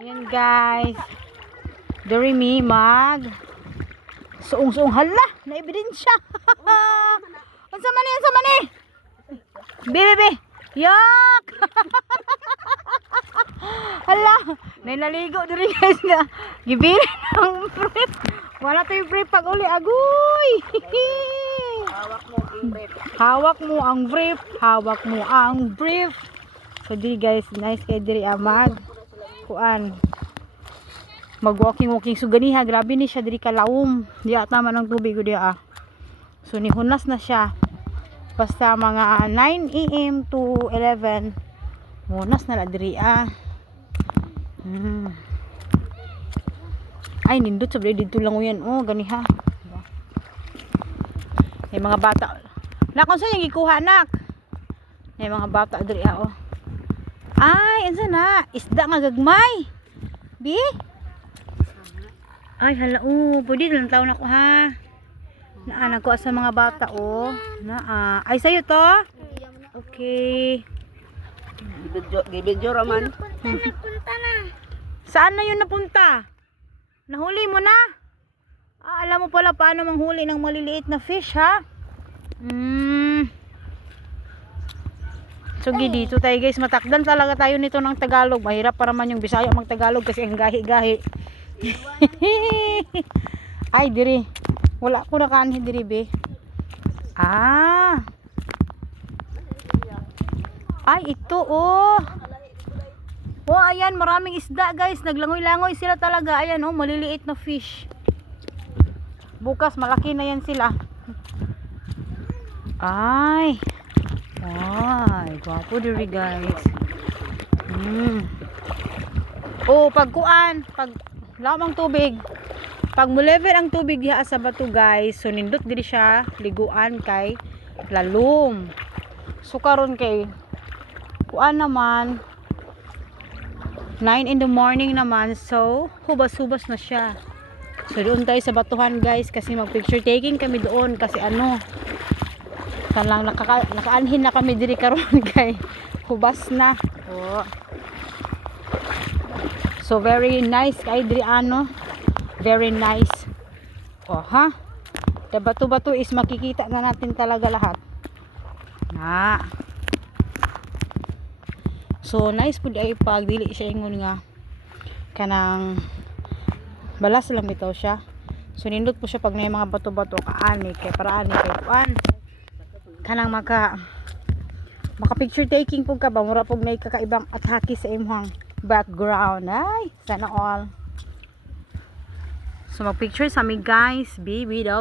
Ayan guys. Dari mi mag suong-suong hala na ebidensya. Unsa man ni, unsa man ni? Bebe. Yak. Hala, nay naligo diri guys nga. Gibili ng brief. Wala tayo brief pag uli agoy. Hawak mo ang brief. Hawak mo ang brief. Hawak mo ang brief. So di guys, nice kay diri amag kuan. Mag-walking so ganiha, grabe ni siya diri kalawom. Di ata man ang tubig ko diha. So nihunas na siya. Basta mga 9 AM to 11 hunas na la diri Ay nindot sabi dito lang yan. Oh ganiha. May mga bata. Nakon sa yung gikuha nak. May mga bata diri oh. Ay, ansa na? Isda nga gagmay. Bi? Ay, hala, pwede lang taon ako ha. Naanak ko sa mga bata, oh. Ay, sa'yo to? Okay. Gibidyo raman. Napunta na. Saan na yun napunta? Nahuli mo na? Alam mo pala paano manghuli ng maliliit na fish, ha? So, dito tayo guys. Matakdan talaga tayo nito ng Tagalog. Mahirap para man yung Bisaya mag-Tagalog kasi ang gahi-gahi. Ay diri wala ko na kanhi diri be. Ay ito oh ayan maraming isda guys, naglangoy-langoy sila talaga. Ayan oh, maliliit na fish. Bukas malaki na yan sila. Ay gwapo diri guys. Pagkuan pag lamang tubig. Pag mulever ang tubig diha sa bato guys, so nindot diri siya liguan kay lalom. So karon kay kuan naman 9 in the morning naman, so hubas-hubas na siya. So doon tayo sa batuhan guys kasi mag picture taking kami doon kasi lang nakaanhin na kami diri karon kay hubas na. So very nice kay diri very nice. The bato-bato is makikita na natin talaga lahat. So nice pud ay pag dili siya ingon nga kanang balas lang bitaw siya. So nindot po siya pag may mga bato-bato kaani kay para ani kay kuan kanang maka picture taking pug ka ba mura pug nay kakaibang atake sa imong background. Ay sana all. So mag picture sa mi guys, bidaw